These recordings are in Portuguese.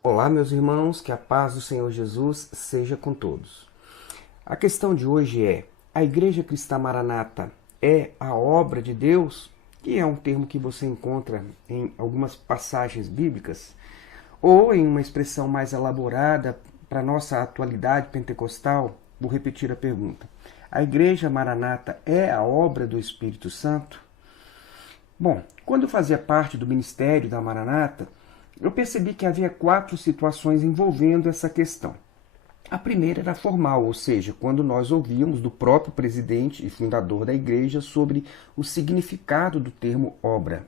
Olá, meus irmãos, que a paz do Senhor Jesus seja com todos. A questão de hoje é: a Igreja Cristã Maranata é a obra de Deus? Que é um termo que você encontra em algumas passagens bíblicas, ou em uma expressão mais elaborada para a nossa atualidade pentecostal. Vou repetir a pergunta: a Igreja Maranata é a obra do Espírito Santo? Bom, quando eu fazia parte do ministério da Maranata, eu percebi que havia 4 situações envolvendo essa questão. A primeira era formal, ou seja, quando nós ouvíamos do próprio presidente e fundador da igreja sobre o significado do termo obra.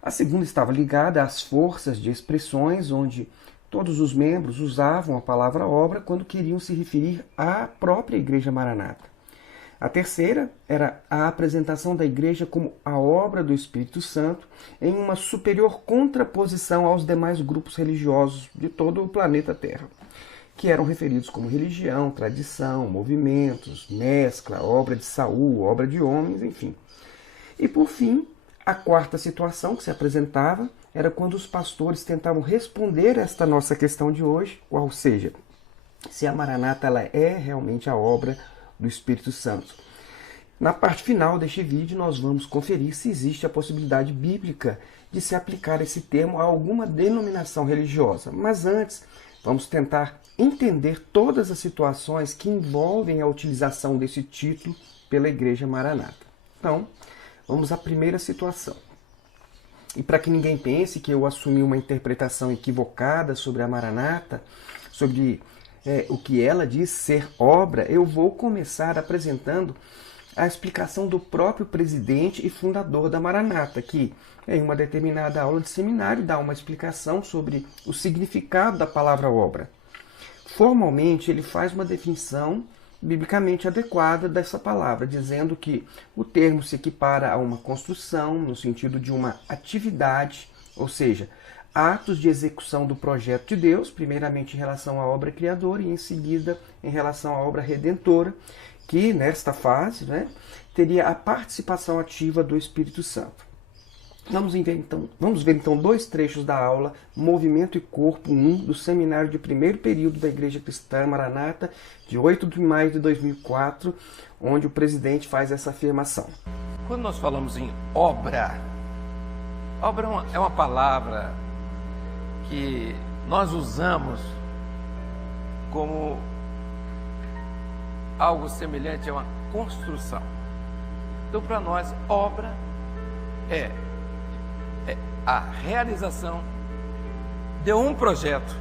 A segunda estava ligada às forças de expressões, onde todos os membros usavam a palavra obra quando queriam se referir à própria Igreja Maranata. A terceira era a apresentação da igreja como a obra do Espírito Santo em uma superior contraposição aos demais grupos religiosos de todo o planeta Terra, que eram referidos como religião, tradição, movimentos, mescla, obra de Saul, obra de homens, enfim. E por fim, a quarta situação que se apresentava era quando os pastores tentavam responder a esta nossa questão de hoje, ou seja, se a Maranata ela é realmente a obra do Espírito Santo. Na parte final deste vídeo nós vamos conferir se existe a possibilidade bíblica de se aplicar esse termo a alguma denominação religiosa. Mas antes, vamos tentar entender todas as situações que envolvem a utilização desse título pela Igreja Maranata. Então, vamos à primeira situação. E para que ninguém pense que eu assumi uma interpretação equivocada sobre a Maranata, sobre o que ela diz ser obra, eu vou começar apresentando a explicação do próprio presidente e fundador da Maranata, que em uma determinada aula de seminário dá uma explicação sobre o significado da palavra obra. Formalmente, ele faz uma definição biblicamente adequada dessa palavra, dizendo que o termo se equipara a uma construção, no sentido de uma atividade, ou seja, atos de execução do projeto de Deus, primeiramente em relação à obra criadora e em seguida em relação à obra redentora, que nesta fase teria a participação ativa do Espírito Santo. Vamos ver então 2 trechos da aula Movimento e Corpo 1 do seminário de primeiro período da Igreja Cristã Maranata, de 8 de maio de 2004, onde o presidente faz essa afirmação. Quando nós falamos em obra, obra é uma palavra que nós usamos como algo semelhante a uma construção. Então, para nós, obra é a realização de um projeto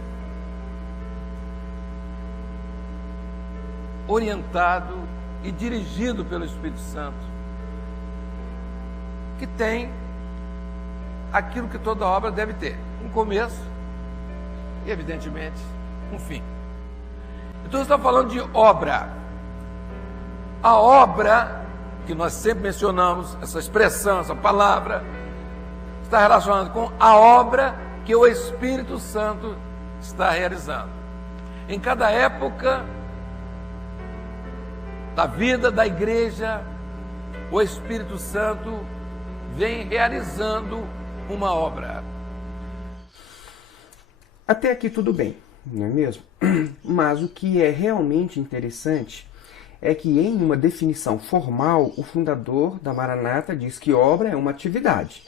orientado e dirigido pelo Espírito Santo, que tem aquilo que toda obra deve ter: um começo e, evidentemente, um fim. Então, está falando de obra. A obra, que nós sempre mencionamos, essa expressão, essa palavra, está relacionada com a obra que o Espírito Santo está realizando. Em cada época da vida da igreja, o Espírito Santo vem realizando uma obra. Até aqui tudo bem, não é mesmo? Mas o que é realmente interessante é que em uma definição formal, o fundador da Maranata diz que obra é uma atividade,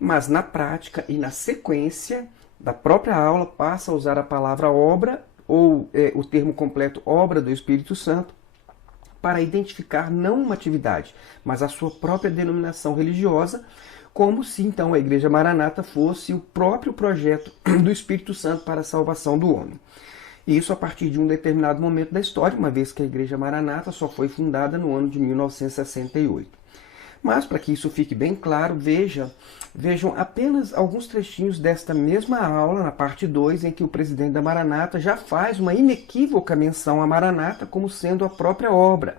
mas na prática e na sequência da própria aula passa a usar a palavra obra, ou o termo completo obra do Espírito Santo, para identificar não uma atividade, mas a sua própria denominação religiosa, como se então a Igreja Maranata fosse o próprio projeto do Espírito Santo para a salvação do homem. Isso a partir de um determinado momento da história, uma vez que a Igreja Maranata só foi fundada no ano de 1968. Mas, para que isso fique bem claro, vejam apenas alguns trechinhos desta mesma aula, na parte 2, em que o presidente da Maranata já faz uma inequívoca menção à Maranata como sendo a própria obra,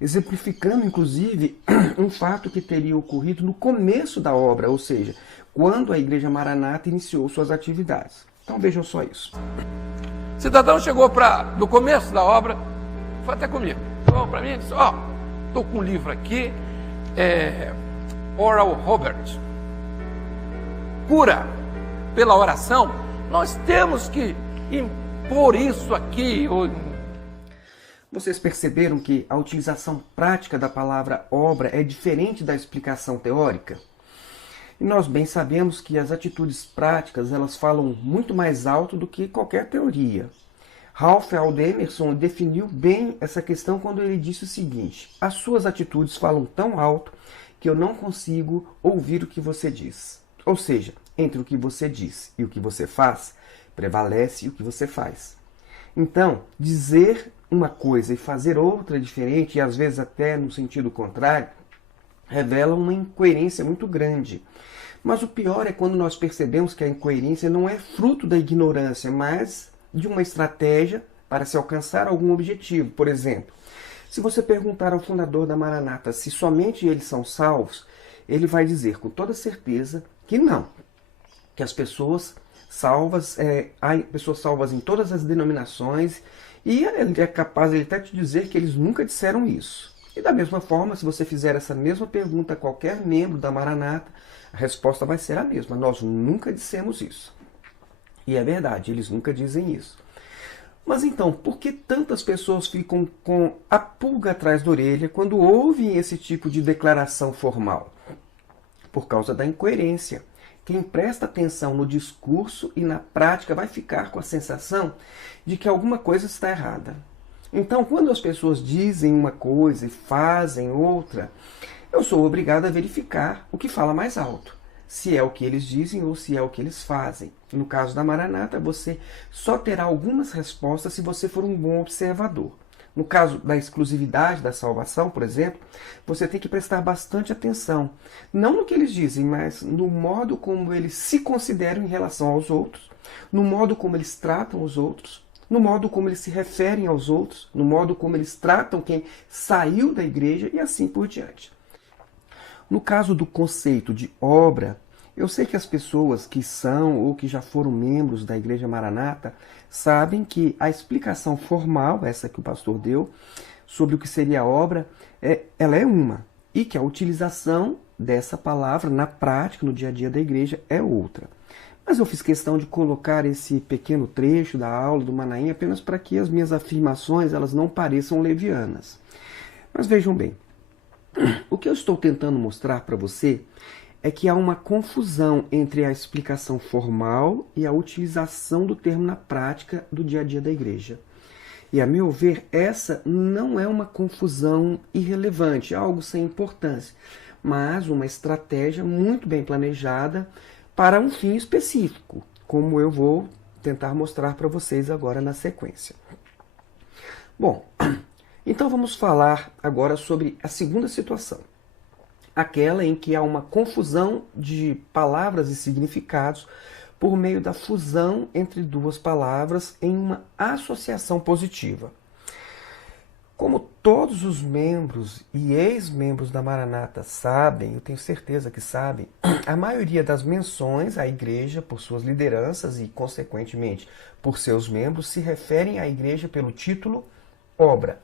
exemplificando, inclusive, um fato que teria ocorrido no começo da obra, ou seja, quando a Igreja Maranata iniciou suas atividades. Então vejam só isso. O cidadão chegou no começo da obra, foi até comigo, falou para mim e disse: estou com um livro aqui, Oral Robert, Cura pela Oração, Nós temos que impor isso aqui. Vocês perceberam que a utilização prática da palavra obra é diferente da explicação teórica? E nós bem sabemos que as atitudes práticas elas falam muito mais alto do que qualquer teoria. Ralph Waldo Emerson definiu bem essa questão quando ele disse o seguinte: as suas atitudes falam tão alto que eu não consigo ouvir o que você diz. Ou seja, entre o que você diz e o que você faz, prevalece o que você faz. Então, dizer uma coisa e fazer outra diferente, e às vezes até no sentido contrário, revela uma incoerência muito grande. Mas o pior é quando nós percebemos que a incoerência não é fruto da ignorância, mas de uma estratégia para se alcançar algum objetivo. Por exemplo, se você perguntar ao fundador da Maranata se somente eles são salvos, ele vai dizer com toda certeza que não, que as pessoas salvas, há pessoas salvas em todas as denominações, e ele é capaz de até te dizer que eles nunca disseram isso. E da mesma forma, se você fizer essa mesma pergunta a qualquer membro da Maranata, a resposta vai ser a mesma: nós nunca dissemos isso. E é verdade, eles nunca dizem isso. Mas então, por que tantas pessoas ficam com a pulga atrás da orelha quando ouvem esse tipo de declaração formal? Por causa da incoerência. Quem presta atenção no discurso e na prática vai ficar com a sensação de que alguma coisa está errada. Então, quando as pessoas dizem uma coisa e fazem outra, eu sou obrigado a verificar o que fala mais alto. Se é o que eles dizem ou se é o que eles fazem. No caso da Maranata, você só terá algumas respostas se você for um bom observador. No caso da exclusividade da salvação, por exemplo, você tem que prestar bastante atenção. Não no que eles dizem, mas no modo como eles se consideram em relação aos outros, no modo como eles tratam os outros, no modo como eles se referem aos outros, no modo como eles tratam quem saiu da igreja e assim por diante. No caso do conceito de obra, eu sei que as pessoas que são ou que já foram membros da Igreja Maranata sabem que a explicação formal, essa que o pastor deu, sobre o que seria a obra, ela é uma. E que a utilização dessa palavra na prática, no dia a dia da igreja, é outra. Mas eu fiz questão de colocar esse pequeno trecho da aula do Manaim apenas para que as minhas afirmações elas não pareçam levianas. Mas vejam bem, o que eu estou tentando mostrar para você é que há uma confusão entre a explicação formal e a utilização do termo na prática do dia a dia da igreja. E, a meu ver, essa não é uma confusão irrelevante, algo sem importância, mas uma estratégia muito bem planejada para um fim específico, como eu vou tentar mostrar para vocês agora na sequência. Bom, então vamos falar agora sobre a segunda situação. Aquela em que há uma confusão de palavras e significados por meio da fusão entre duas palavras em uma associação positiva. Como todos os membros e ex-membros da Maranata sabem, eu tenho certeza que sabem, a maioria das menções à igreja por suas lideranças e, consequentemente, por seus membros se referem à igreja pelo título obra,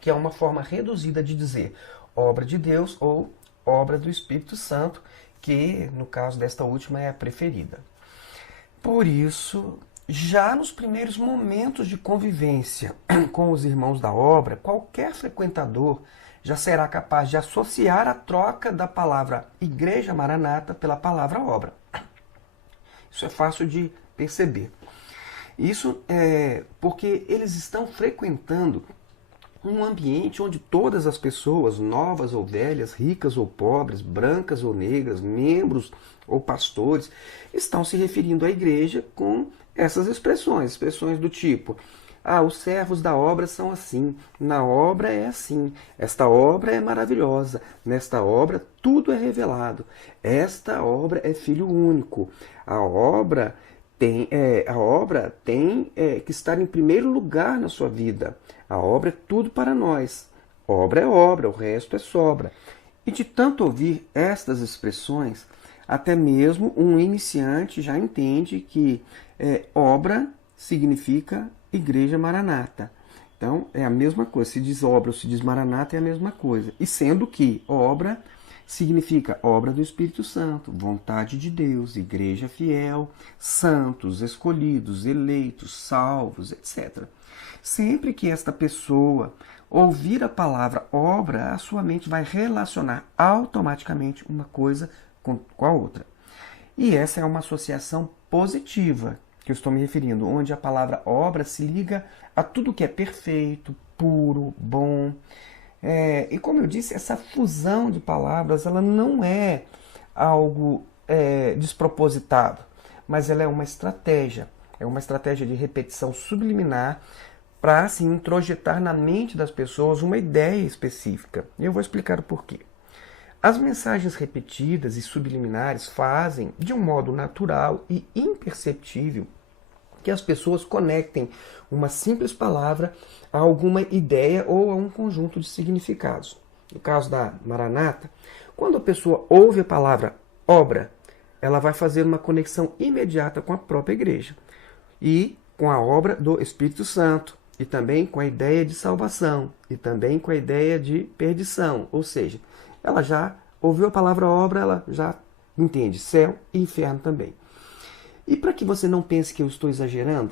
que é uma forma reduzida de dizer obra de Deus ou obra do Espírito Santo, que, no caso desta última, é a preferida. Por isso, já nos primeiros momentos de convivência com os irmãos da obra, qualquer frequentador já será capaz de associar a troca da palavra Igreja Maranata pela palavra obra. Isso é fácil de perceber. Isso é porque eles estão frequentando um ambiente onde todas as pessoas, novas ou velhas, ricas ou pobres, brancas ou negras, membros ou pastores, estão se referindo à igreja com essas expressões do tipo: os servos da obra são assim, na obra é assim, esta obra é maravilhosa, nesta obra tudo é revelado, esta obra é filho único, a obra tem que estar em primeiro lugar na sua vida. A obra é tudo para nós. Obra é obra, o resto é sobra. E de tanto ouvir estas expressões, até mesmo um iniciante já entende que obra significa Igreja Maranata. Então é a mesma coisa. Se diz obra ou se diz Maranata é a mesma coisa. E sendo que obra significa obra do Espírito Santo, vontade de Deus, igreja fiel, santos, escolhidos, eleitos, salvos, etc. Sempre que esta pessoa ouvir a palavra obra, a sua mente vai relacionar automaticamente uma coisa com a outra. E essa é uma associação positiva que eu estou me referindo, onde a palavra obra se liga a tudo que é perfeito, puro, bom. E como eu disse, essa fusão de palavras ela não é algo despropositado, mas ela é uma estratégia de repetição subliminar para assim, introjetar na mente das pessoas uma ideia específica. E eu vou explicar o porquê. As mensagens repetidas e subliminares fazem, de um modo natural e imperceptível, que as pessoas conectem uma simples palavra a alguma ideia ou a um conjunto de significados. No caso da Maranata, quando a pessoa ouve a palavra obra, ela vai fazer uma conexão imediata com a própria igreja e com a obra do Espírito Santo, e também com a ideia de salvação, e também com a ideia de perdição. Ou seja, ela já ouviu a palavra obra, ela já entende céu e inferno também. E para que você não pense que eu estou exagerando,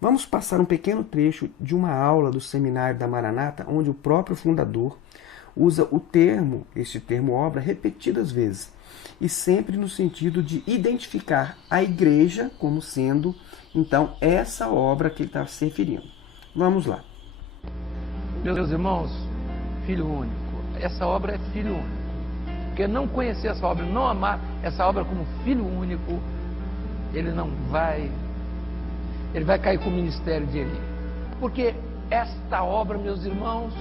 vamos passar um pequeno trecho de uma aula do seminário da Maranata, onde o próprio fundador usa este termo obra repetidas vezes, e sempre no sentido de identificar a igreja como sendo, então, essa obra que ele está se referindo. Vamos lá. Meus irmãos, filho único. Essa obra é filho único. Porque não conhecer essa obra, não amar essa obra como filho único, ele vai cair com o ministério de Eli. Porque esta obra, meus irmãos,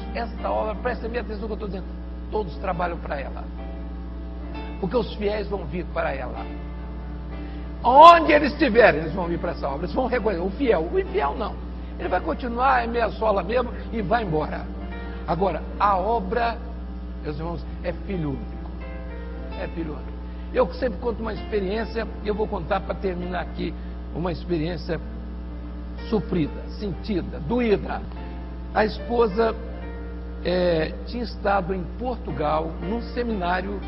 prestem bem atenção no que eu estou dizendo, todos trabalham para ela. Porque os fiéis vão vir para ela. Onde eles estiverem, eles vão vir para essa obra. Eles vão reconhecer. O infiel não. Ele vai continuar, é meia sola mesmo e vai embora. Agora, a obra, meus irmãos, é filho único. É filho único. Eu sempre conto uma experiência, e eu vou contar para terminar aqui, uma experiência sofrida, sentida, doída. A esposa tinha estado em Portugal, num seminário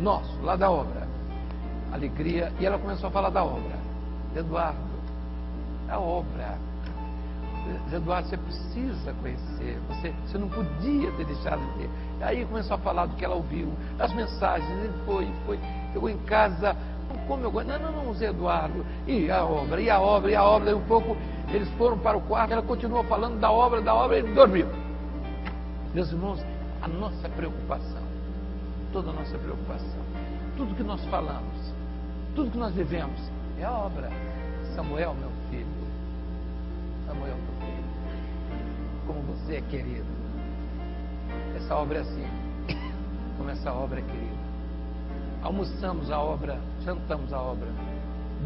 nosso, lá da obra. Alegria, e ela começou a falar da obra. Eduardo, a obra. Eduardo, você precisa conhecer, você não podia ter deixado de ver. Aí começou a falar do que ela ouviu, as mensagens, ele foi, chegou em casa, como eu gosto, não, Zé Eduardo, e a obra, daí um pouco eles foram para o quarto, ela continuou falando da obra, e ele dormiu. Meus irmãos, a nossa preocupação, toda a nossa preocupação, tudo que nós falamos, tudo que nós vivemos, é a obra. Samuel, meu filho, Samuel, meu filho, como você é querido. Essa obra é assim, como essa obra é querida. Almoçamos a obra, jantamos a obra,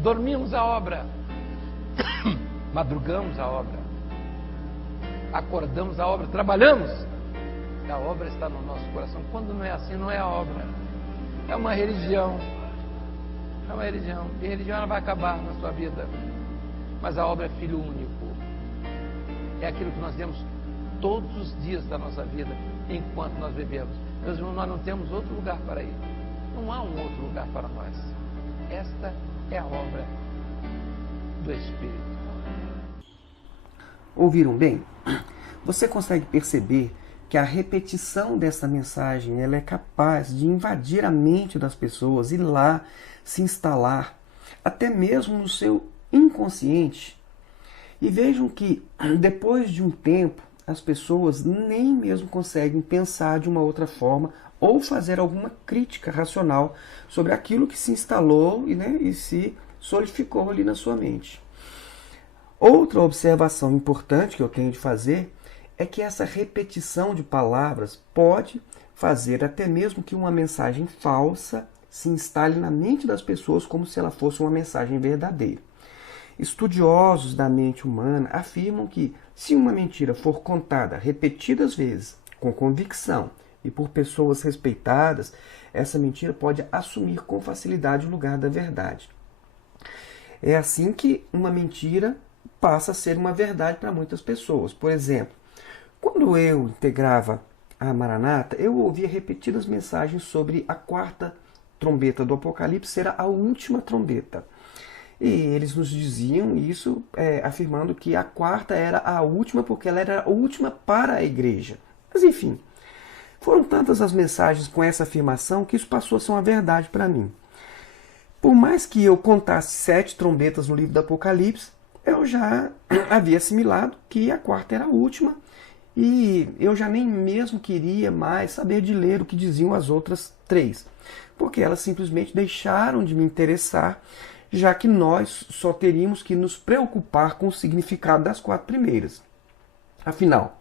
dormimos a obra, madrugamos a obra, acordamos a obra, trabalhamos. A obra está no nosso coração. Quando não é assim, não é a obra. É uma religião. É uma religião. E a religião ela vai acabar na sua vida. Mas a obra é filho único. É aquilo que nós temos todos os dias da nossa vida, enquanto nós vivemos. Meus irmãos, nós não temos outro lugar para ir. Não há um outro lugar para nós. Esta é a obra do Espírito. Ouviram bem? Você consegue perceber que a repetição dessa mensagem ela é capaz de invadir a mente das pessoas e lá se instalar, até mesmo no seu inconsciente. E vejam que, depois de um tempo, as pessoas nem mesmo conseguem pensar de uma outra forma ou fazer alguma crítica racional sobre aquilo que se instalou e se solidificou ali na sua mente. Outra observação importante que eu tenho de fazer é que essa repetição de palavras pode fazer até mesmo que uma mensagem falsa se instale na mente das pessoas como se ela fosse uma mensagem verdadeira. Estudiosos da mente humana afirmam que, se uma mentira for contada repetidas vezes, com convicção e por pessoas respeitadas, essa mentira pode assumir com facilidade o lugar da verdade. É assim que uma mentira passa a ser uma verdade para muitas pessoas. Por exemplo, quando eu integrava à Maranata, eu ouvia repetidas mensagens sobre a quarta trombeta do Apocalipse ser a última trombeta. E eles nos diziam isso afirmando que a quarta era a última porque ela era a última para a igreja. Mas enfim, foram tantas as mensagens com essa afirmação que isso passou a ser uma verdade para mim. Por mais que eu contasse 7 trombetas no livro do Apocalipse, eu já havia assimilado que a quarta era a última e eu já nem mesmo queria mais saber de ler o que diziam as outras 3, porque elas simplesmente deixaram de me interessar, já que nós só teríamos que nos preocupar com o significado das 4 primeiras. Afinal,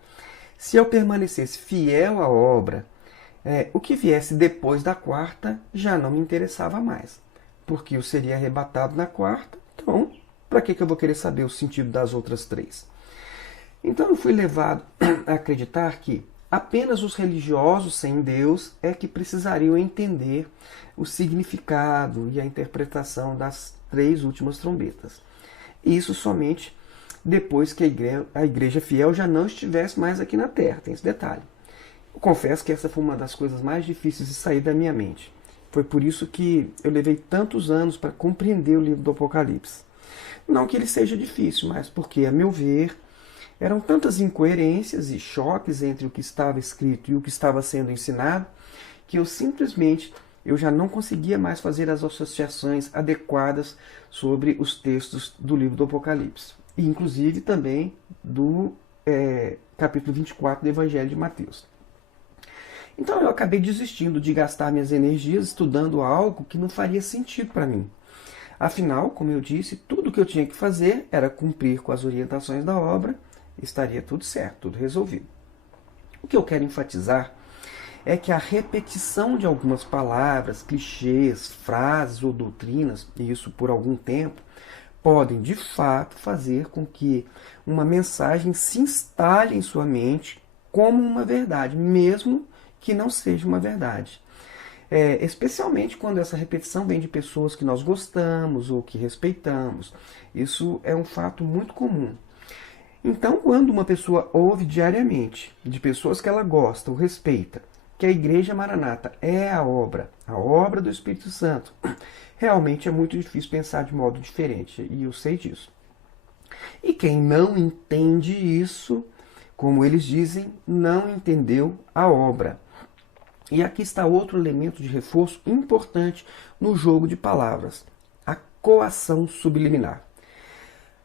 se eu permanecesse fiel à obra, o que viesse depois da quarta já não me interessava mais, porque eu seria arrebatado na quarta, então para que eu vou querer saber o sentido das outras 3? Então eu fui levado a acreditar que apenas os religiosos sem Deus é que precisariam entender o significado e a interpretação das 3 últimas trombetas. Isso somente depois que a igreja fiel já não estivesse mais aqui na Terra, tem esse detalhe. Eu confesso que essa foi uma das coisas mais difíceis de sair da minha mente. Foi por isso que eu levei tantos anos para compreender o livro do Apocalipse. Não que ele seja difícil, mas porque, a meu ver, eram tantas incoerências e choques entre o que estava escrito e o que estava sendo ensinado, que eu já não conseguia mais fazer as associações adequadas sobre os textos do livro do Apocalipse. E, inclusive, também do capítulo 24 do Evangelho de Mateus. Então eu acabei desistindo de gastar minhas energias estudando algo que não faria sentido para mim. Afinal, como eu disse, tudo o que eu tinha que fazer era cumprir com as orientações da obra, estaria tudo certo, tudo resolvido. O que eu quero enfatizar é que a repetição de algumas palavras, clichês, frases ou doutrinas, e isso por algum tempo, podem de fato fazer com que uma mensagem se instale em sua mente como uma verdade, mesmo que não seja uma verdade. Especialmente quando essa repetição vem de pessoas que nós gostamos ou que respeitamos. Isso é um fato muito comum. Então, quando uma pessoa ouve diariamente de pessoas que ela gosta ou respeita, que a Igreja Maranata é a obra do Espírito Santo, realmente é muito difícil pensar de modo diferente, e eu sei disso. E quem não entende isso, como eles dizem, não entendeu a obra. E aqui está outro elemento de reforço importante no jogo de palavras, a coação subliminar.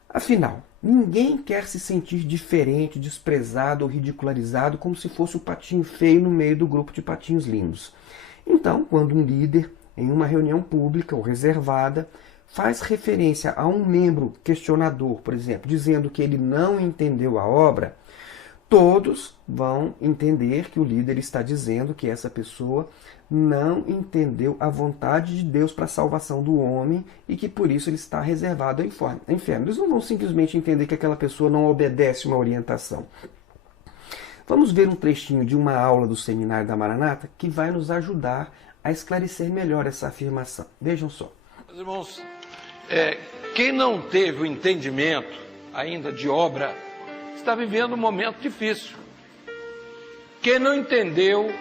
Afinal, ninguém quer se sentir diferente, desprezado ou ridicularizado como se fosse o patinho feio no meio do grupo de patinhos lindos. Então, quando um líder, em uma reunião pública ou reservada, faz referência a um membro questionador, por exemplo, dizendo que ele não entendeu a obra, todos vão entender que o líder está dizendo que essa pessoa não entendeu a vontade de Deus para a salvação do homem e que por isso ele está reservado ao inferno. Eles não vão simplesmente entender que aquela pessoa não obedece uma orientação. Vamos ver um trechinho de uma aula do Seminário da Maranata que vai nos ajudar a esclarecer melhor essa afirmação. Vejam só. Meus irmãos, quem não teve o entendimento ainda de obra está vivendo um momento difícil. Quem não entendeu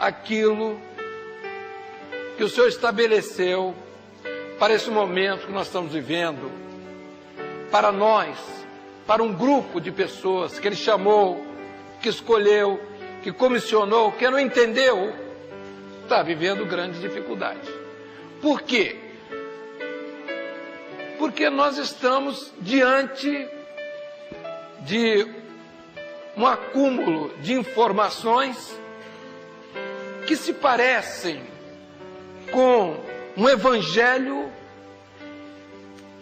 aquilo que o Senhor estabeleceu para esse momento que nós estamos vivendo, para nós, para um grupo de pessoas que Ele chamou, que escolheu, que comissionou, quem não entendeu, está vivendo grandes dificuldades. Por quê? Porque nós estamos diante de um acúmulo de informações que se parecem com um evangelho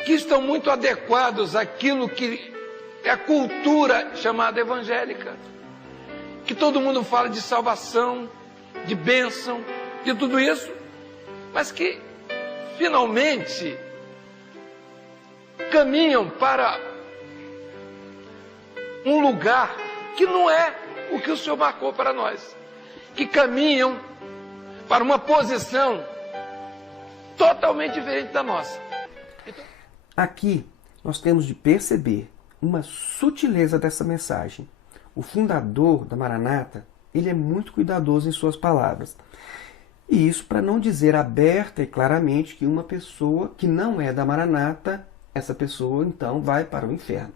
que estão muito adequados àquilo que é a cultura chamada evangélica, que todo mundo fala de salvação, de bênção, de tudo isso, mas que finalmente caminham para um lugar que não é o que o Senhor marcou para nós, que caminham para uma posição totalmente diferente da nossa. Aqui nós temos de perceber uma sutileza dessa mensagem. O fundador da Maranata ele é muito cuidadoso em suas palavras. E isso para não dizer aberta e claramente que uma pessoa que não é da Maranata, essa pessoa então vai para o inferno.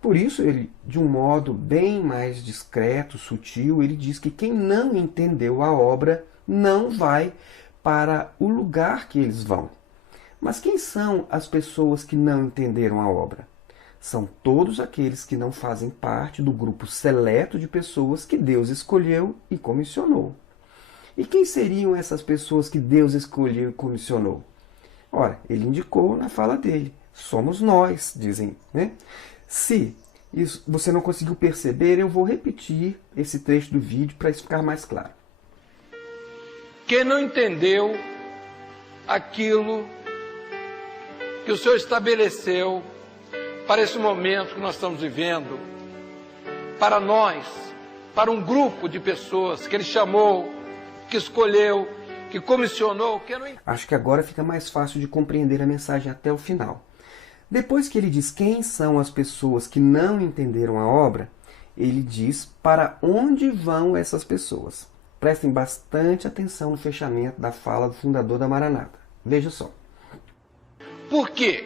Por isso, ele, de um modo bem mais discreto, sutil, ele diz que quem não entendeu a obra não vai para o lugar que eles vão. Mas quem são as pessoas que não entenderam a obra? São todos aqueles que não fazem parte do grupo seleto de pessoas que Deus escolheu e comissionou. E quem seriam essas pessoas que Deus escolheu e comissionou? Ora, ele indicou na fala dele. Somos nós, dizem, né? Se isso você não conseguiu perceber, eu vou repetir esse trecho do vídeo para isso ficar mais claro. Quem não entendeu aquilo que o Senhor estabeleceu para esse momento que nós estamos vivendo, para nós, para um grupo de pessoas que Ele chamou, que escolheu, que comissionou, que não... Acho que agora fica mais fácil de compreender a mensagem até o final. Depois que ele diz quem são as pessoas que não entenderam a obra, ele diz para onde vão essas pessoas. Prestem bastante atenção no fechamento da fala do fundador da Maranata. Veja só. Por quê?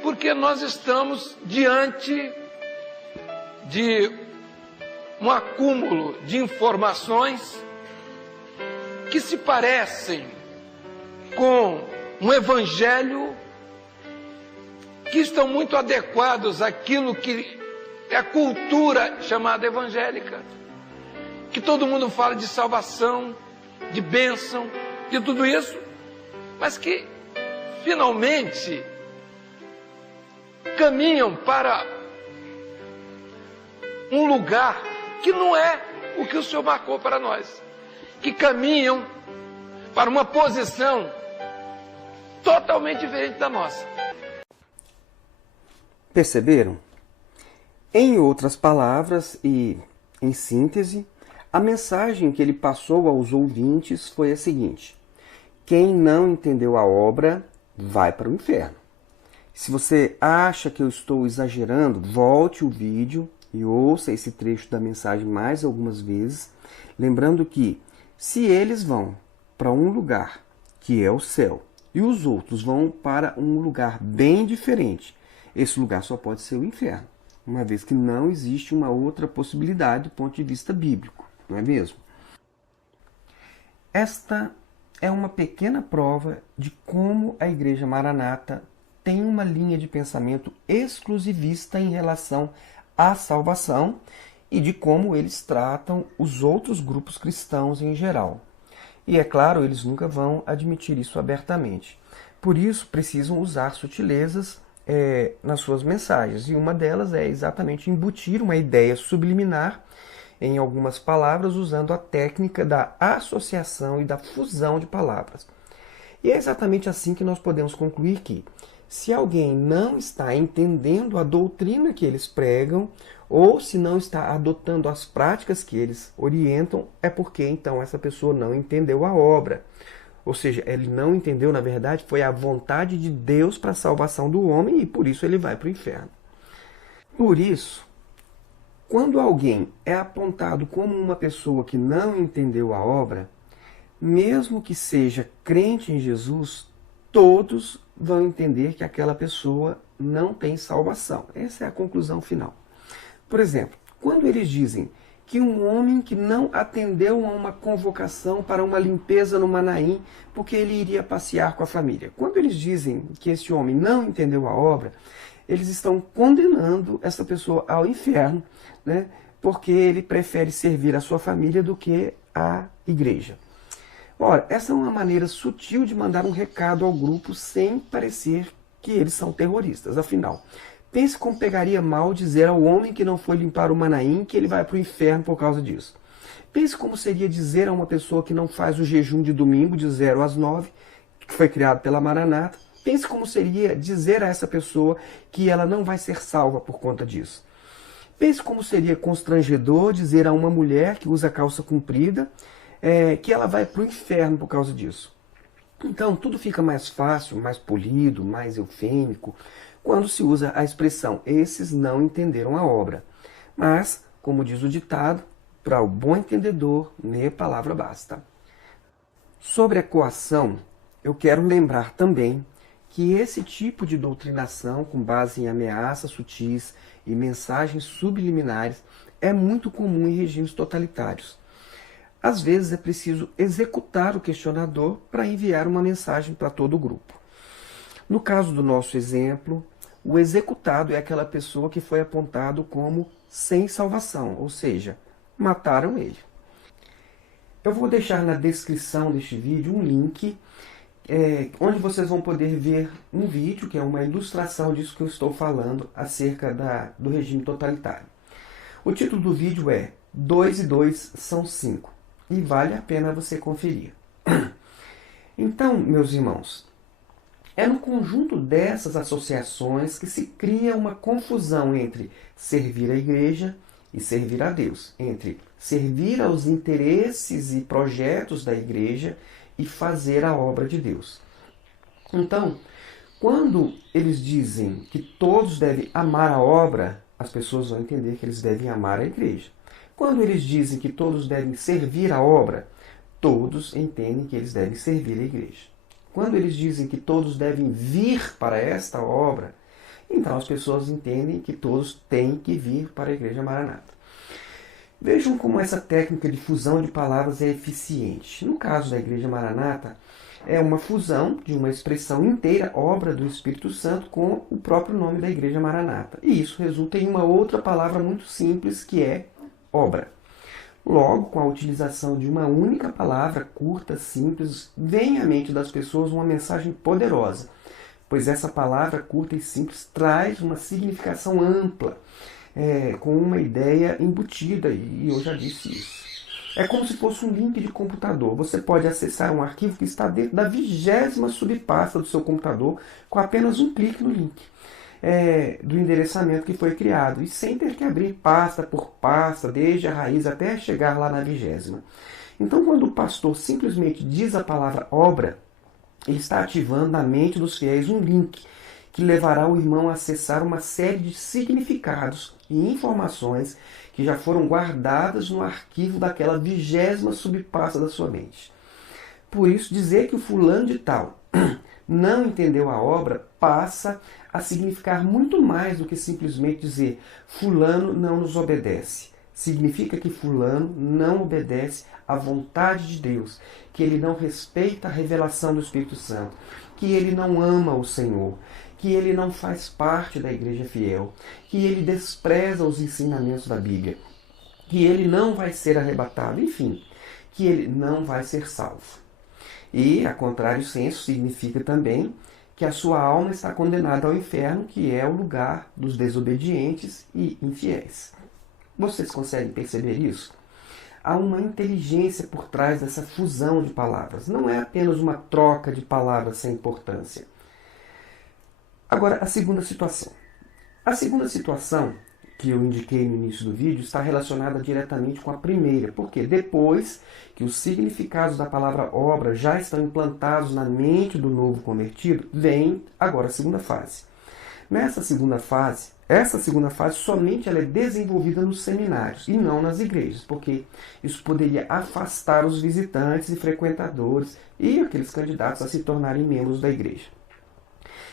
Porque nós estamos diante de um acúmulo de informações que se parecem com um evangelho que estão muito adequados àquilo que é a cultura chamada evangélica. Que todo mundo fala de salvação, de bênção, de tudo isso, mas que finalmente caminham para um lugar que não é o que o Senhor marcou para nós. Que caminham para uma posição totalmente diferente da nossa. Perceberam? Em outras palavras e em síntese, a mensagem que ele passou aos ouvintes foi a seguinte: quem não entendeu a obra vai para o inferno. Se você acha que eu estou exagerando, volte o vídeo e ouça esse trecho da mensagem mais algumas vezes, lembrando que se eles vão para um lugar que é o céu e os outros vão para um lugar bem diferente, esse lugar só pode ser o inferno, uma vez que não existe uma outra possibilidade do ponto de vista bíblico, não é mesmo? Esta é uma pequena prova de como a Igreja Maranata tem uma linha de pensamento exclusivista em relação à salvação e de como eles tratam os outros grupos cristãos em geral. E é claro, eles nunca vão admitir isso abertamente. Por isso, precisam usar sutilezas nas suas mensagens. E uma delas é exatamente embutir uma ideia subliminar em algumas palavras, usando a técnica da associação e da fusão de palavras. E é exatamente assim que nós podemos concluir que, se alguém não está entendendo a doutrina que eles pregam, ou se não está adotando as práticas que eles orientam, é porque então essa pessoa não entendeu a obra. Ou seja, ele não entendeu, na verdade, foi a vontade de Deus para a salvação do homem e por isso ele vai para o inferno. Por isso, quando alguém é apontado como uma pessoa que não entendeu a obra, mesmo que seja crente em Jesus, todos vão entender que aquela pessoa não tem salvação. Essa é a conclusão final. Por exemplo, quando eles dizem que um homem que não atendeu a uma convocação para uma limpeza no Manaim, porque ele iria passear com a família. Quando eles dizem que esse homem não entendeu a obra, eles estão condenando essa pessoa ao inferno, né? Porque ele prefere servir a sua família do que a igreja. Ora, essa é uma maneira sutil de mandar um recado ao grupo sem parecer que eles são terroristas. Afinal, pense como pegaria mal dizer ao homem que não foi limpar o Manaim que ele vai para o inferno por causa disso. Pense como seria dizer a uma pessoa que não faz o jejum de domingo de 0 às 9, que foi criado pela Maranata. Pense como seria dizer a essa pessoa que ela não vai ser salva por conta disso. Pense como seria constrangedor dizer a uma mulher que usa calça comprida que ela vai para o inferno por causa disso. Então, tudo fica mais fácil, mais polido, mais eufêmico, quando se usa a expressão esses não entenderam a obra. Mas, como diz o ditado, para o bom entendedor, meia palavra basta. Sobre a coação, eu quero lembrar também que esse tipo de doutrinação, com base em ameaças sutis e mensagens subliminares, é muito comum em regimes totalitários. Às vezes é preciso executar o questionador para enviar uma mensagem para todo o grupo. No caso do nosso exemplo, o executado é aquela pessoa que foi apontado como sem salvação, ou seja, mataram ele. Eu vou deixar na descrição deste vídeo um link onde vocês vão poder ver um vídeo que é uma ilustração disso que eu estou falando acerca do regime totalitário. O título do vídeo é 2 e 2 são 5 e vale a pena você conferir. Então, meus irmãos, é no conjunto dessas associações que se cria uma confusão entre servir a igreja e servir a Deus, entre servir aos interesses e projetos da igreja e fazer a obra de Deus. Então, quando eles dizem que todos devem amar a obra, as pessoas vão entender que eles devem amar a igreja. Quando eles dizem que todos devem servir a obra, todos entendem que eles devem servir a igreja. Quando eles dizem que todos devem vir para esta obra, então as pessoas entendem que todos têm que vir para a Igreja Maranata. Vejam como essa técnica de fusão de palavras é eficiente. No caso da Igreja Maranata, é uma fusão de uma expressão inteira, obra do Espírito Santo, com o próprio nome da Igreja Maranata. E isso resulta em uma outra palavra muito simples, que é obra. Logo, com a utilização de uma única palavra, curta, simples, vem à mente das pessoas uma mensagem poderosa, pois essa palavra curta e simples traz uma significação ampla, com uma ideia embutida, e eu já disse isso. É como se fosse um link de computador. Você pode acessar um arquivo que está dentro da 20ª subpasta do seu computador com apenas um clique no link do endereçamento que foi criado, e sem ter que abrir pasta por pasta, desde a raiz até chegar lá na 20ª. Então, quando o pastor simplesmente diz a palavra obra, ele está ativando na mente dos fiéis um link que levará o irmão a acessar uma série de significados e informações que já foram guardadas no arquivo daquela 20ª subpasta da sua mente. Por isso, dizer que o fulano de tal não entendeu a obra passa a significar muito mais do que simplesmente dizer fulano não nos obedece. Significa que fulano não obedece à vontade de Deus, que ele não respeita a revelação do Espírito Santo, que ele não ama o Senhor, que ele não faz parte da igreja fiel, que ele despreza os ensinamentos da Bíblia, que ele não vai ser arrebatado, enfim, que ele não vai ser salvo. E, a contrário senso, significa também que a sua alma está condenada ao inferno, que é o lugar dos desobedientes e infiéis. Vocês conseguem perceber isso? Há uma inteligência por trás dessa fusão de palavras. Não é apenas uma troca de palavras sem importância. Agora, a segunda situação. A segunda situação que eu indiquei no início do vídeo está relacionada diretamente com a primeira, porque depois que os significados da palavra obra já estão implantados na mente do novo convertido, vem agora a segunda fase. Essa segunda fase somente ela é desenvolvida nos seminários e não nas igrejas, porque isso poderia afastar os visitantes e frequentadores e aqueles candidatos a se tornarem membros da igreja.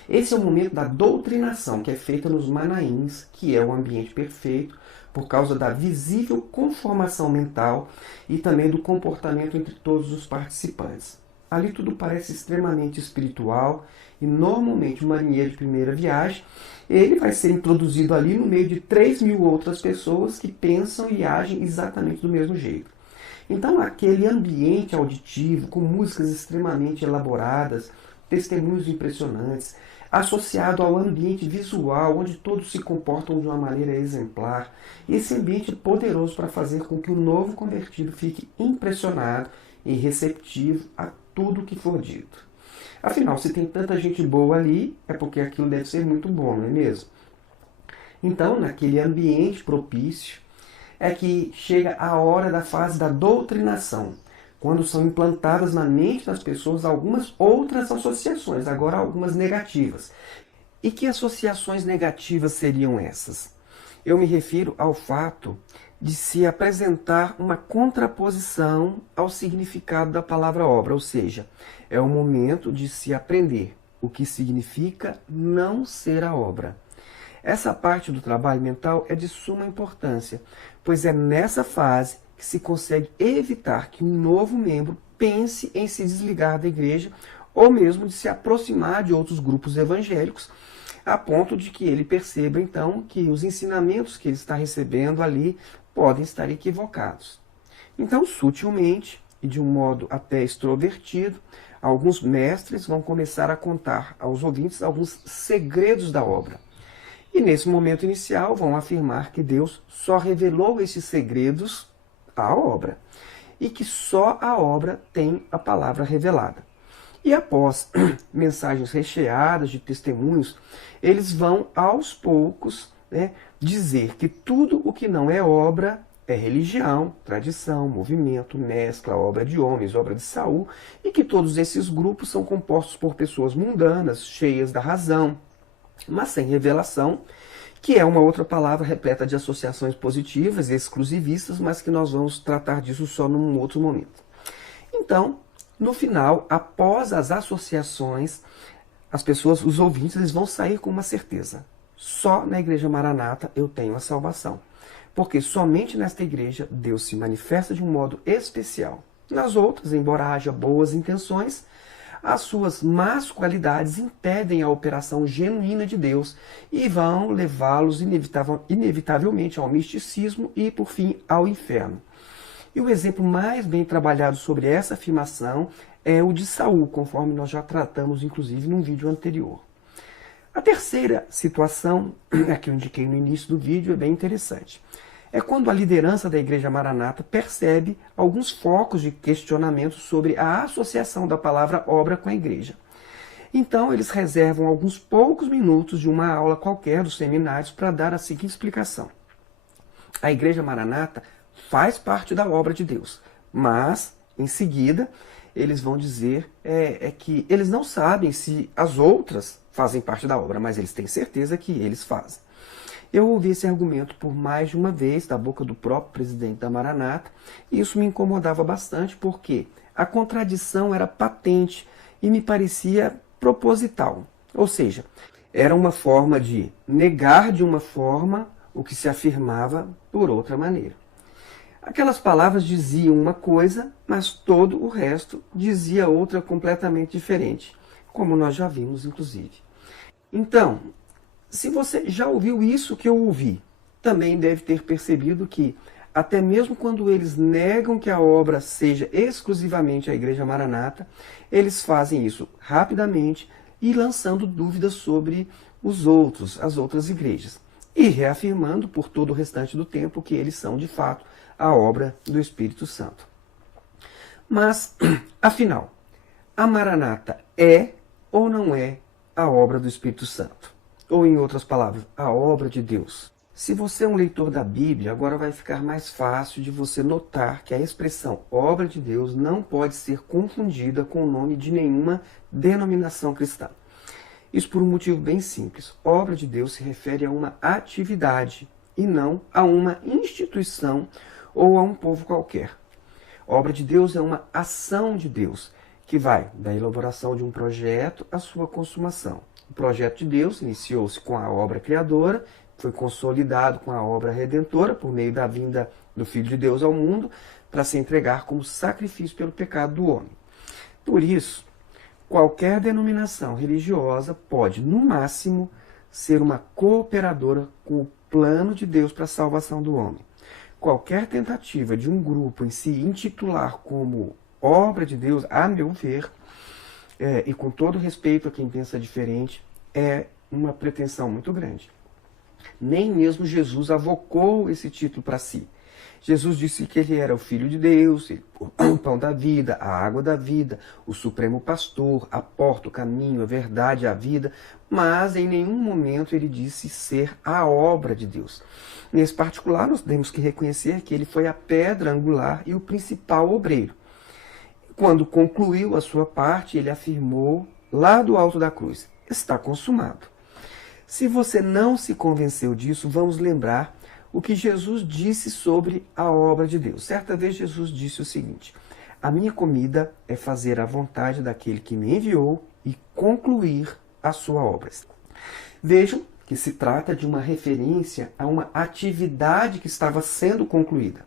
Esse é o momento da doutrinação, que é feita nos manaíns, que é o ambiente perfeito, por causa da visível conformação mental e também do comportamento entre todos os participantes. Ali tudo parece extremamente espiritual e normalmente o marinheiro de primeira viagem, ele vai ser introduzido ali no meio de 3.000 outras pessoas que pensam e agem exatamente do mesmo jeito. Então aquele ambiente auditivo, com músicas extremamente elaboradas, testemunhos impressionantes, associado ao ambiente visual, onde todos se comportam de uma maneira exemplar. Esse ambiente é poderoso para fazer com que o novo convertido fique impressionado e receptivo a tudo que for dito. Afinal, se tem tanta gente boa ali, é porque aquilo deve ser muito bom, não é mesmo? Então, naquele ambiente propício, é que chega a hora da fase da doutrinação, quando são implantadas na mente das pessoas algumas outras associações, agora algumas negativas. E que associações negativas seriam essas? Eu me refiro ao fato de se apresentar uma contraposição ao significado da palavra obra, ou seja, é o momento de se aprender o que significa não ser a obra. Essa parte do trabalho mental é de suma importância, pois é nessa fase que se consegue evitar que um novo membro pense em se desligar da igreja ou mesmo de se aproximar de outros grupos evangélicos, a ponto de que ele perceba então que os ensinamentos que ele está recebendo ali podem estar equivocados. Então, sutilmente e de um modo até extrovertido, alguns mestres vão começar a contar aos ouvintes alguns segredos da obra. E nesse momento inicial vão afirmar que Deus só revelou esses segredos à obra e que só a obra tem a palavra revelada. E após mensagens recheadas de testemunhos, eles vão aos poucos dizer que tudo o que não é obra é religião, tradição, movimento, mescla, obra de homens, obra de Saul, e que todos esses grupos são compostos por pessoas mundanas, cheias da razão, mas sem revelação, que é uma outra palavra repleta de associações positivas e exclusivistas, mas que nós vamos tratar disso só num outro momento. Então, no final, após as associações, as pessoas, os ouvintes, eles vão sair com uma certeza. Só na Igreja Maranata eu tenho a salvação. Porque somente nesta igreja Deus se manifesta de um modo especial. Nas outras, embora haja boas intenções, as suas más qualidades impedem a operação genuína de Deus e vão levá-los inevitavelmente ao misticismo e, por fim, ao inferno. E o exemplo mais bem trabalhado sobre essa afirmação é o de Saul, conforme nós já tratamos, inclusive, num vídeo anterior. A terceira situação, que eu indiquei no início do vídeo, é bem interessante. É quando a liderança da Igreja Maranata percebe alguns focos de questionamento sobre a associação da palavra obra com a igreja. Então, eles reservam alguns poucos minutos de uma aula qualquer dos seminários para dar a seguinte explicação. A Igreja Maranata faz parte da obra de Deus, mas, em seguida, eles vão dizer que eles não sabem se as outras fazem parte da obra, mas eles têm certeza que eles fazem. Eu ouvi esse argumento por mais de uma vez da boca do próprio presidente da Maranata, e isso me incomodava bastante porque a contradição era patente e me parecia proposital. Ou seja, era uma forma de negar de uma forma o que se afirmava por outra maneira. Aquelas palavras diziam uma coisa, mas todo o resto dizia outra completamente diferente, como nós já vimos, inclusive. Então, se você já ouviu isso que eu ouvi, também deve ter percebido que, até mesmo quando eles negam que a obra seja exclusivamente a Igreja Maranata, eles fazem isso rapidamente e lançando dúvidas sobre as outras igrejas, e reafirmando por todo o restante do tempo que eles são, de fato, a obra do Espírito Santo. Mas, afinal, a Maranata é ou não é a obra do Espírito Santo? Ou, em outras palavras, a obra de Deus? Se você é um leitor da Bíblia, agora vai ficar mais fácil de você notar que a expressão obra de Deus não pode ser confundida com o nome de nenhuma denominação cristã. Isso por um motivo bem simples. Obra de Deus se refere a uma atividade e não a uma instituição ou a um povo qualquer. Obra de Deus é uma ação de Deus, que vai da elaboração de um projeto à sua consumação. O projeto de Deus iniciou-se com a obra criadora, foi consolidado com a obra redentora, por meio da vinda do Filho de Deus ao mundo, para se entregar como sacrifício pelo pecado do homem. Por isso, qualquer denominação religiosa pode, no máximo, ser uma cooperadora com o plano de Deus para a salvação do homem. Qualquer tentativa de um grupo em se intitular como obra de Deus, a meu ver, e com todo respeito a quem pensa diferente, é uma pretensão muito grande. Nem mesmo Jesus avocou esse título para si. Jesus disse que ele era o Filho de Deus, o pão da vida, a água da vida, o supremo pastor, a porta, o caminho, a verdade, a vida, mas em nenhum momento ele disse ser a obra de Deus. Nesse particular, nós temos que reconhecer que ele foi a pedra angular e o principal obreiro. Quando concluiu a sua parte, ele afirmou lá do alto da cruz: está consumado. Se você não se convenceu disso, vamos lembrar o que Jesus disse sobre a obra de Deus. Certa vez Jesus disse o seguinte: a minha comida é fazer a vontade daquele que me enviou e concluir a sua obra. Vejam que se trata de uma referência a uma atividade que estava sendo concluída.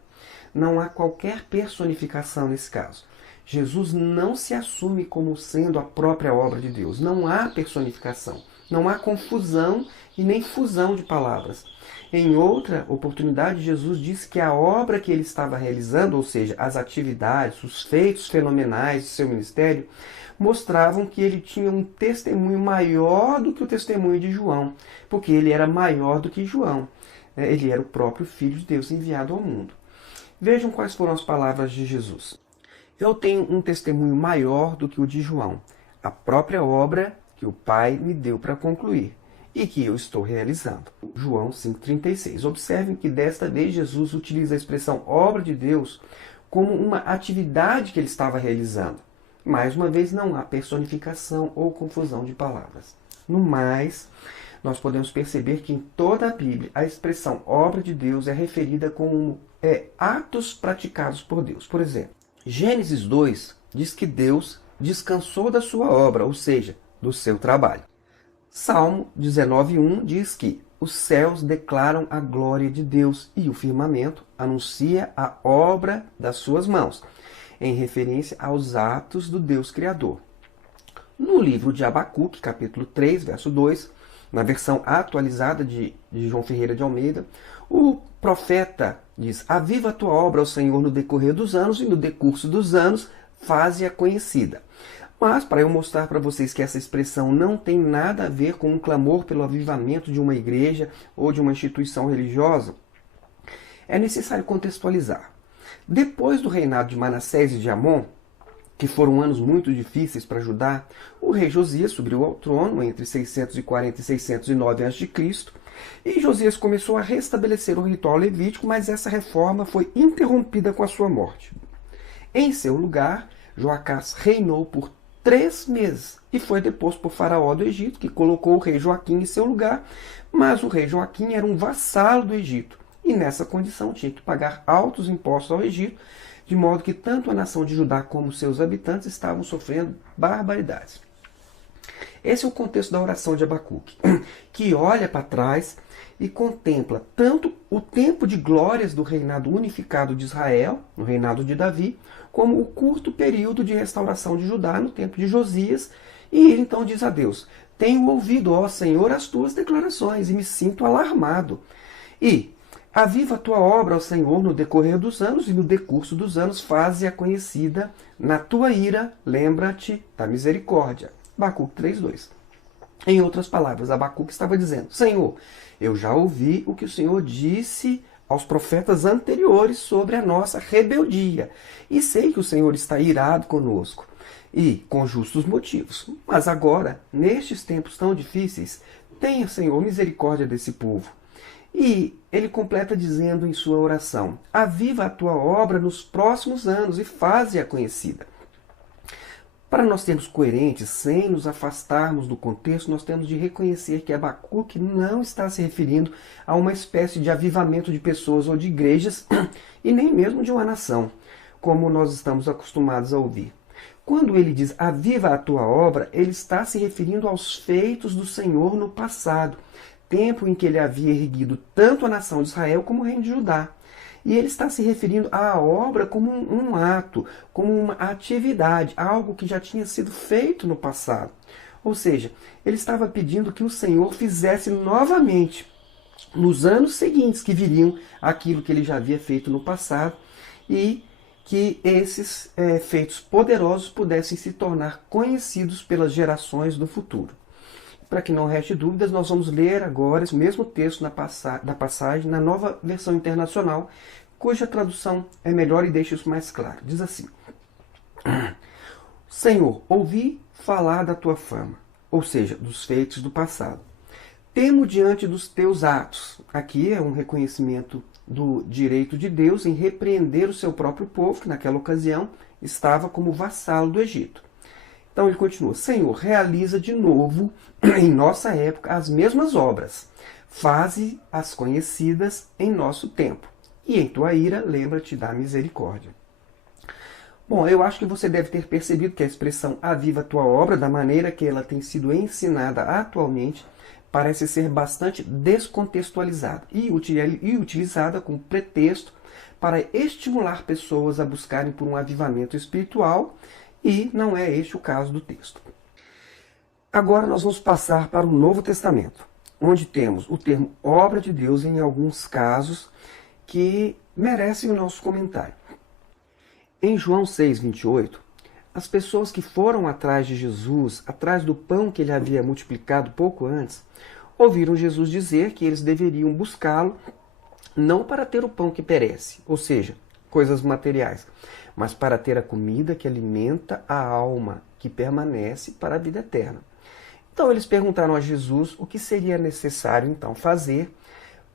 Não há qualquer personificação nesse caso. Jesus não se assume como sendo a própria obra de Deus. Não há personificação. Não há confusão e nem fusão de palavras. Em outra oportunidade, Jesus disse que a obra que ele estava realizando, ou seja, as atividades, os feitos fenomenais de seu ministério, mostravam que ele tinha um testemunho maior do que o testemunho de João, porque ele era maior do que João. Ele era o próprio Filho de Deus enviado ao mundo. Vejam quais foram as palavras de Jesus. Eu tenho um testemunho maior do que o de João, a própria obra que o Pai me deu para concluir e que eu estou realizando. João 5,36. Observem que desta vez Jesus utiliza a expressão obra de Deus como uma atividade que ele estava realizando. Mais uma vez, não há personificação ou confusão de palavras. No mais, nós podemos perceber que em toda a Bíblia a expressão obra de Deus é referida como atos praticados por Deus. Por exemplo, Gênesis 2 diz que Deus descansou da sua obra, ou seja, do seu trabalho. Salmo 19:1 diz que os céus declaram a glória de Deus e o firmamento anuncia a obra das suas mãos, em referência aos atos do Deus Criador. No livro de Abacuque, capítulo 3, verso 2, na versão atualizada de João Ferreira de Almeida, o profeta diz: aviva a tua obra, ó Senhor, no decorrer dos anos, e no decurso dos anos faze-a conhecida. Mas, para eu mostrar para vocês que essa expressão não tem nada a ver com um clamor pelo avivamento de uma igreja ou de uma instituição religiosa, é necessário contextualizar. Depois do reinado de Manassés e de Amon, que foram anos muito difíceis para Judá, o rei Josias subiu ao trono entre 640 e 609 a.C., e Josias começou a restabelecer o ritual levítico, mas essa reforma foi interrompida com a sua morte. Em seu lugar, Joacás reinou por 3 meses e foi deposto por Faraó do Egito, que colocou o rei Joaquim em seu lugar, mas o rei Joaquim era um vassalo do Egito e nessa condição tinha que pagar altos impostos ao Egito, de modo que tanto a nação de Judá como seus habitantes estavam sofrendo barbaridades. Esse é o contexto da oração de Abacuque, que olha para trás e contempla tanto o tempo de glórias do reinado unificado de Israel, no reinado de Davi, como o curto período de restauração de Judá no tempo de Josias, e ele então diz a Deus: tenho ouvido, ó Senhor, as tuas declarações e me sinto alarmado. E aviva a tua obra, ó Senhor, no decorrer dos anos, e no decurso dos anos faze-a conhecida. Na tua ira, lembra-te da misericórdia. Abacuque 3:2. Em outras palavras, Abacuque estava dizendo: Senhor, eu já ouvi o que o Senhor disse aos profetas anteriores sobre a nossa rebeldia, e sei que o Senhor está irado conosco, e com justos motivos. Mas agora, nestes tempos tão difíceis, tenha, Senhor, misericórdia desse povo. E ele completa dizendo em sua oração: aviva a tua obra nos próximos anos e faze-a conhecida. Para nós sermos coerentes, sem nos afastarmos do contexto, nós temos de reconhecer que Abacuque não está se referindo a uma espécie de avivamento de pessoas ou de igrejas, e nem mesmo de uma nação, como nós estamos acostumados a ouvir. Quando ele diz aviva a tua obra, ele está se referindo aos feitos do Senhor no passado, tempo em que ele havia erguido tanto a nação de Israel como o reino de Judá. E ele está se referindo à obra como um ato, como uma atividade, algo que já tinha sido feito no passado. Ou seja, ele estava pedindo que o Senhor fizesse novamente, nos anos seguintes que viriam, aquilo que ele já havia feito no passado, e que esses feitos poderosos pudessem se tornar conhecidos pelas gerações do futuro. Para que não reste dúvidas, nós vamos ler agora esse mesmo texto da passagem na Nova Versão Internacional, cuja tradução é melhor e deixa isso mais claro. Diz assim: Senhor, ouvi falar da tua fama, ou seja, dos feitos do passado. Temo diante dos teus atos. Aqui é um reconhecimento do direito de Deus em repreender o seu próprio povo, que naquela ocasião estava como vassalo do Egito. Então ele continua: Senhor, realiza de novo em nossa época as mesmas obras. Faze-as conhecidas em nosso tempo. E em tua ira, lembra-te da misericórdia. Bom, eu acho que você deve ter percebido que a expressão aviva a tua obra, da maneira que ela tem sido ensinada atualmente, parece ser bastante descontextualizada e utilizada como pretexto para estimular pessoas a buscarem por um avivamento espiritual, e não é este o caso do texto. Agora nós vamos passar para o Novo Testamento, onde temos o termo obra de Deus em alguns casos que merecem o nosso comentário. Em João 6,28, as pessoas que foram atrás de Jesus, atrás do pão que ele havia multiplicado pouco antes, ouviram Jesus dizer que eles deveriam buscá-lo não para ter o pão que perece, ou seja, coisas materiais, mas para ter a comida que alimenta a alma, que permanece para a vida eterna. Então eles perguntaram a Jesus o que seria necessário então fazer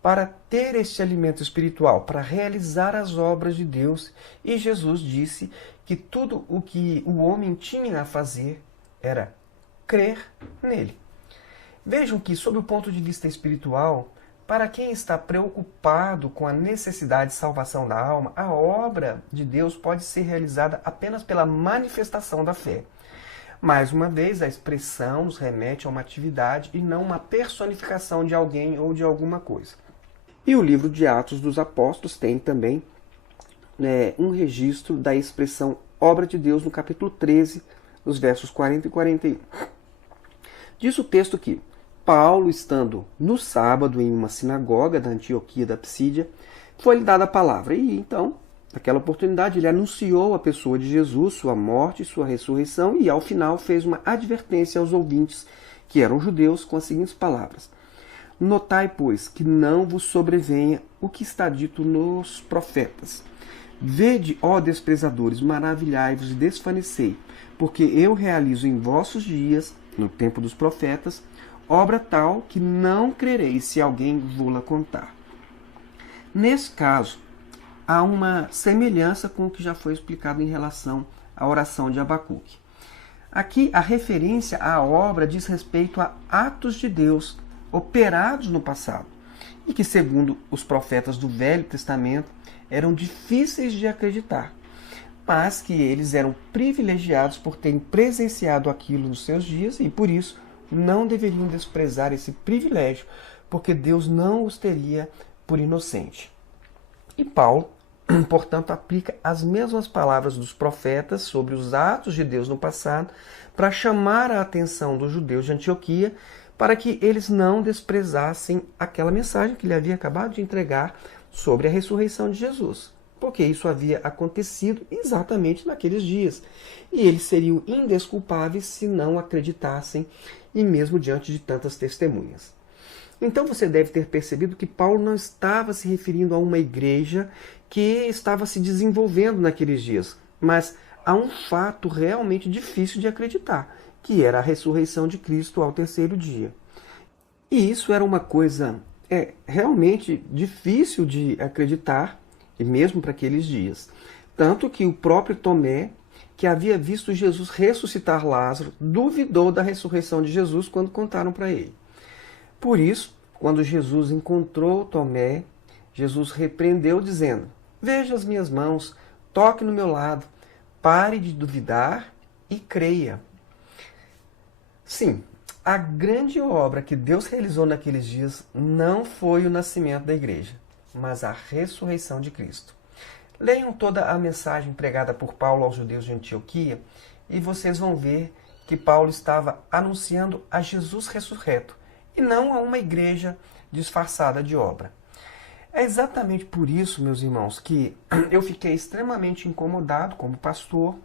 para ter este alimento espiritual, para realizar as obras de Deus. E Jesus disse que tudo o que o homem tinha a fazer era crer nele. Vejam que, sob o ponto de vista espiritual, para quem está preocupado com a necessidade de salvação da alma, a obra de Deus pode ser realizada apenas pela manifestação da fé. Mais uma vez, a expressão nos remete a uma atividade e não uma personificação de alguém ou de alguma coisa. E o livro de Atos dos Apóstolos tem também um registro da expressão obra de Deus no capítulo 13, nos versos 40 e 41. Diz o texto que Paulo, estando no sábado em uma sinagoga da Antioquia da Psídia, foi-lhe dada a palavra. E então, naquela oportunidade, ele anunciou a pessoa de Jesus, sua morte e sua ressurreição, e ao final fez uma advertência aos ouvintes, que eram judeus, com as seguintes palavras: Notai, pois, que não vos sobrevenha o que está dito nos profetas. Vede, ó desprezadores, maravilhai-vos e desfanecei, porque eu realizo em vossos dias, no tempo dos profetas, obra tal que não crereis se alguém vô-la contar. Nesse caso, há uma semelhança com o que já foi explicado em relação à oração de Abacuque. Aqui, a referência à obra diz respeito a atos de Deus operados no passado, e que, segundo os profetas do Velho Testamento, eram difíceis de acreditar, mas que eles eram privilegiados por terem presenciado aquilo nos seus dias e, por isso, não deveriam desprezar esse privilégio, porque Deus não os teria por inocente. E Paulo, portanto, aplica as mesmas palavras dos profetas sobre os atos de Deus no passado para chamar a atenção dos judeus de Antioquia para que eles não desprezassem aquela mensagem que ele havia acabado de entregar sobre a ressurreição de Jesus, porque isso havia acontecido exatamente naqueles dias, e eles seriam indesculpáveis se não acreditassem, e mesmo diante de tantas testemunhas. Então você deve ter percebido que Paulo não estava se referindo a uma igreja que estava se desenvolvendo naqueles dias, mas a um fato realmente difícil de acreditar, que era a ressurreição de Cristo ao terceiro dia. E isso era uma coisa realmente difícil de acreditar, e mesmo para aqueles dias. Tanto que o próprio Tomé, que havia visto Jesus ressuscitar Lázaro, duvidou da ressurreição de Jesus quando contaram para ele. Por isso, quando Jesus encontrou Tomé, Jesus repreendeu dizendo: Veja as minhas mãos, toque no meu lado, pare de duvidar e creia. Sim, a grande obra que Deus realizou naqueles dias não foi o nascimento da igreja, mas a ressurreição de Cristo. Leiam toda a mensagem pregada por Paulo aos judeus de Antioquia e vocês vão ver que Paulo estava anunciando a Jesus ressurreto e não a uma igreja disfarçada de obra. É exatamente por isso, meus irmãos, que eu fiquei extremamente incomodado como pastor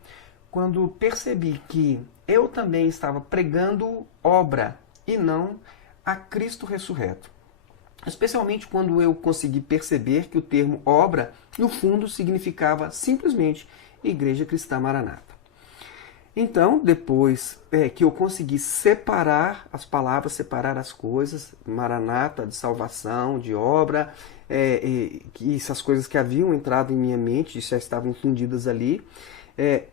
quando percebi que eu também estava pregando obra e não a Cristo ressurreto. Especialmente quando eu consegui perceber que o termo obra, no fundo, significava simplesmente Igreja Cristã Maranata. Então, depois que eu consegui separar as palavras, separar as coisas, Maranata, de salvação, de obra, que essas coisas que haviam entrado em minha mente, já estavam fundidas ali,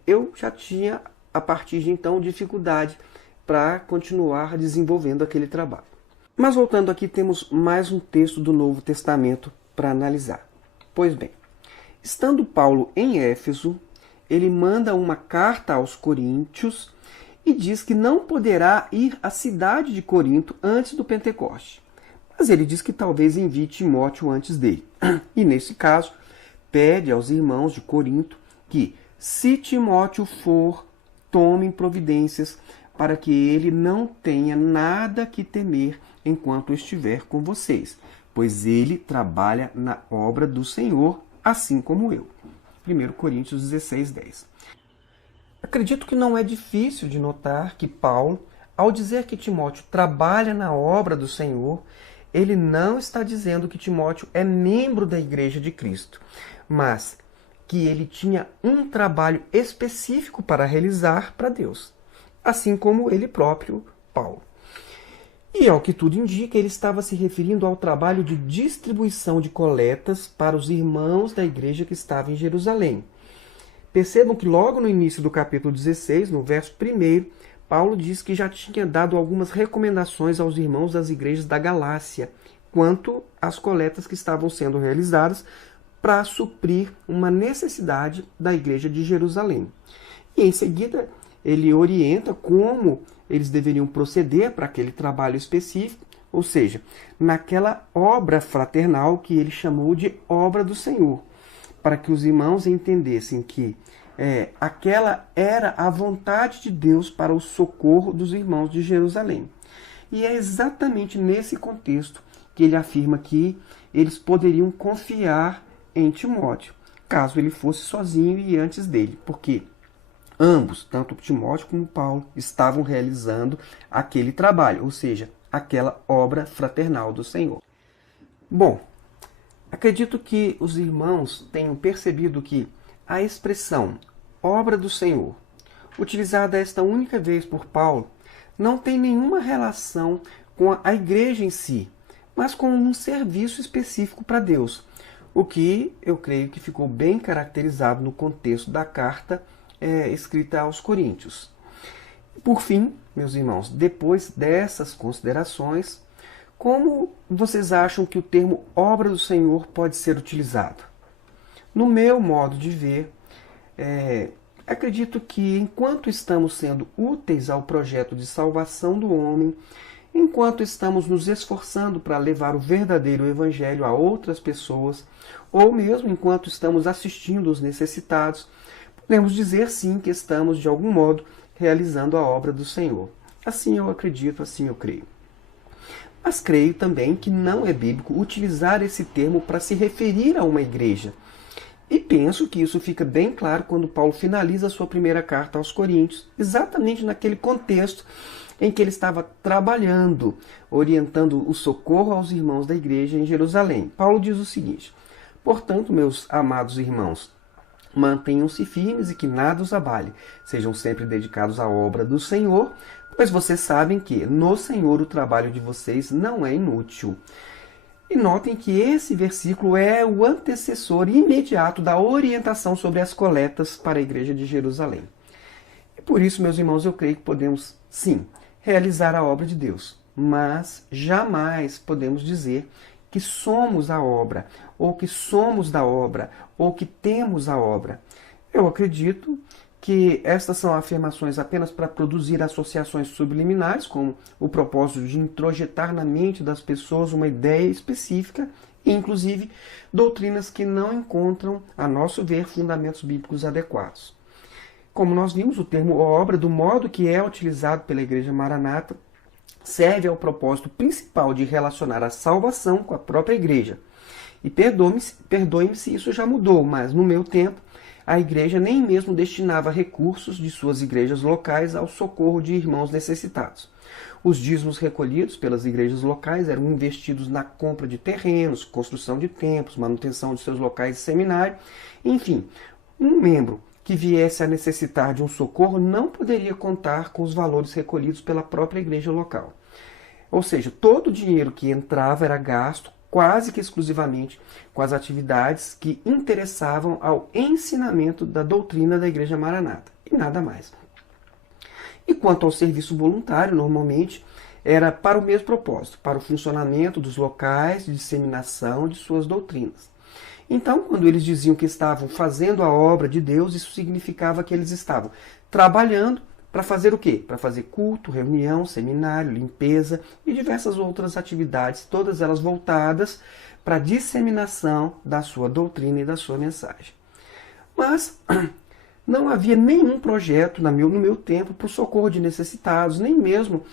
eu já tinha a partir de então, dificuldade para continuar desenvolvendo aquele trabalho. Mas voltando aqui, temos mais um texto do Novo Testamento para analisar. Pois bem, estando Paulo em Éfeso, ele manda uma carta aos coríntios e diz que não poderá ir à cidade de Corinto antes do Pentecoste. Mas ele diz que talvez envie Timóteo antes dele. E nesse caso, pede aos irmãos de Corinto que, se Timóteo for, tomem providências para que ele não tenha nada que temer enquanto estiver com vocês, pois ele trabalha na obra do Senhor, assim como eu. 1 Coríntios 16, 10. Acredito que não é difícil de notar que Paulo, ao dizer que Timóteo trabalha na obra do Senhor, ele não está dizendo que Timóteo é membro da Igreja de Cristo, mas que ele tinha um trabalho específico para realizar para Deus, assim como ele próprio, Paulo. E, ao que tudo indica, ele estava se referindo ao trabalho de distribuição de coletas para os irmãos da igreja que estava em Jerusalém. Percebam que logo no início do capítulo 16, no verso 1, Paulo diz que já tinha dado algumas recomendações aos irmãos das igrejas da Galácia quanto às coletas que estavam sendo realizadas para suprir uma necessidade da igreja de Jerusalém. E em seguida ele orienta como eles deveriam proceder para aquele trabalho específico, ou seja, naquela obra fraternal que ele chamou de obra do Senhor, para que os irmãos entendessem que aquela era a vontade de Deus para o socorro dos irmãos de Jerusalém. E é exatamente nesse contexto que ele afirma que eles poderiam confiar em Timóteo, caso ele fosse sozinho e antes dele, porque ambos, tanto Timóteo como Paulo, estavam realizando aquele trabalho, ou seja, aquela obra fraternal do Senhor. Bom, acredito que os irmãos tenham percebido que a expressão obra do Senhor, utilizada esta única vez por Paulo, não tem nenhuma relação com a igreja em si, mas com um serviço específico para Deus, o que eu creio que ficou bem caracterizado no contexto da carta escrita aos Coríntios. Por fim, meus irmãos, depois dessas considerações, como vocês acham que o termo obra do Senhor pode ser utilizado? No meu modo de ver, acredito que enquanto estamos sendo úteis ao projeto de salvação do homem, enquanto estamos nos esforçando para levar o verdadeiro evangelho a outras pessoas, ou mesmo enquanto estamos assistindo os necessitados, podemos dizer sim que estamos, de algum modo, realizando a obra do Senhor. Assim eu acredito, assim eu creio. Mas creio também que não é bíblico utilizar esse termo para se referir a uma igreja. E penso que isso fica bem claro quando Paulo finaliza a sua primeira carta aos Coríntios, exatamente naquele contexto em que ele estava trabalhando, orientando o socorro aos irmãos da igreja em Jerusalém. Paulo diz o seguinte: portanto, meus amados irmãos, mantenham-se firmes e que nada os abale. Sejam sempre dedicados à obra do Senhor, pois vocês sabem que no Senhor o trabalho de vocês não é inútil. E notem que esse versículo é o antecessor imediato da orientação sobre as coletas para a igreja de Jerusalém. E por isso, meus irmãos, eu creio que podemos, sim, realizar a obra de Deus, mas jamais podemos dizer que somos a obra, ou que somos da obra, ou que temos a obra. Eu acredito que estas são afirmações apenas para produzir associações subliminares, com o propósito de introjetar na mente das pessoas uma ideia específica, e inclusive doutrinas que não encontram, a nosso ver, fundamentos bíblicos adequados. Como nós vimos, o termo obra, do modo que é utilizado pela Igreja Maranata, serve ao propósito principal de relacionar a salvação com a própria igreja. E perdoe-me se isso já mudou, mas no meu tempo, a igreja nem mesmo destinava recursos de suas igrejas locais ao socorro de irmãos necessitados. Os dízimos recolhidos pelas igrejas locais eram investidos na compra de terrenos, construção de templos, manutenção de seus locais de seminário, enfim, um membro que viesse a necessitar de um socorro não poderia contar com os valores recolhidos pela própria igreja local. Ou seja, todo o dinheiro que entrava era gasto quase que exclusivamente com as atividades que interessavam ao ensinamento da doutrina da Igreja Maranata, e nada mais. E quanto ao serviço voluntário, normalmente era para o mesmo propósito, para o funcionamento dos locais de disseminação de suas doutrinas. Então, quando eles diziam que estavam fazendo a obra de Deus, isso significava que eles estavam trabalhando para fazer o quê? Para fazer culto, reunião, seminário, limpeza e diversas outras atividades, todas elas voltadas para a disseminação da sua doutrina e da sua mensagem. Mas não havia nenhum projeto no meu tempo para o socorro de necessitados, nem mesmo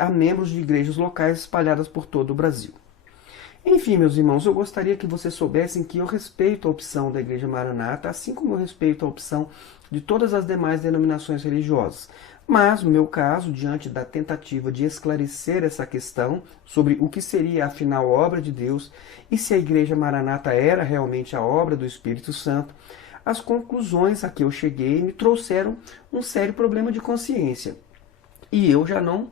a membros de igrejas locais espalhadas por todo o Brasil. Enfim, meus irmãos, eu gostaria que vocês soubessem que eu respeito a opção da Igreja Maranata, assim como eu respeito a opção de todas as demais denominações religiosas. Mas, no meu caso, diante da tentativa de esclarecer essa questão sobre o que seria afinal a obra de Deus e se a Igreja Maranata era realmente a obra do Espírito Santo, as conclusões a que eu cheguei me trouxeram um sério problema de consciência. E eu já não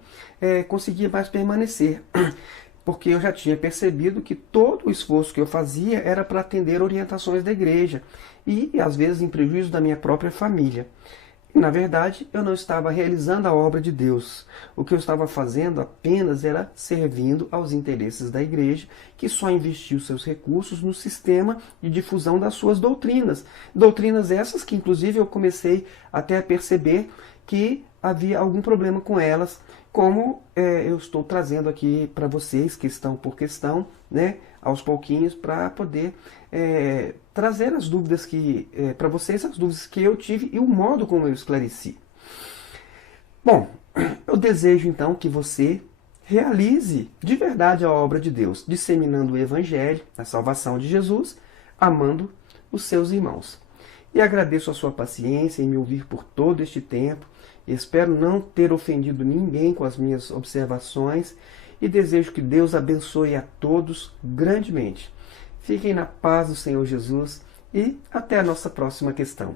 conseguia mais permanecer, porque eu já tinha percebido que todo o esforço que eu fazia era para atender orientações da igreja e, às vezes, em prejuízo da minha própria família. E, na verdade, eu não estava realizando a obra de Deus. O que eu estava fazendo apenas era servindo aos interesses da igreja, que só investiu seus recursos no sistema de difusão das suas doutrinas. Doutrinas essas que, inclusive, eu comecei até a perceber que havia algum problema com elas, como eu estou trazendo aqui para vocês, questão por questão, né, aos pouquinhos, para poder trazer as dúvidas para vocês, as dúvidas que eu tive e o modo como eu esclareci. Bom, eu desejo então que você realize de verdade a obra de Deus, disseminando o Evangelho, a salvação de Jesus, amando os seus irmãos. E agradeço a sua paciência em me ouvir por todo este tempo. Espero não ter ofendido ninguém com as minhas observações e desejo que Deus abençoe a todos grandemente. Fiquem na paz do Senhor Jesus e até a nossa próxima questão.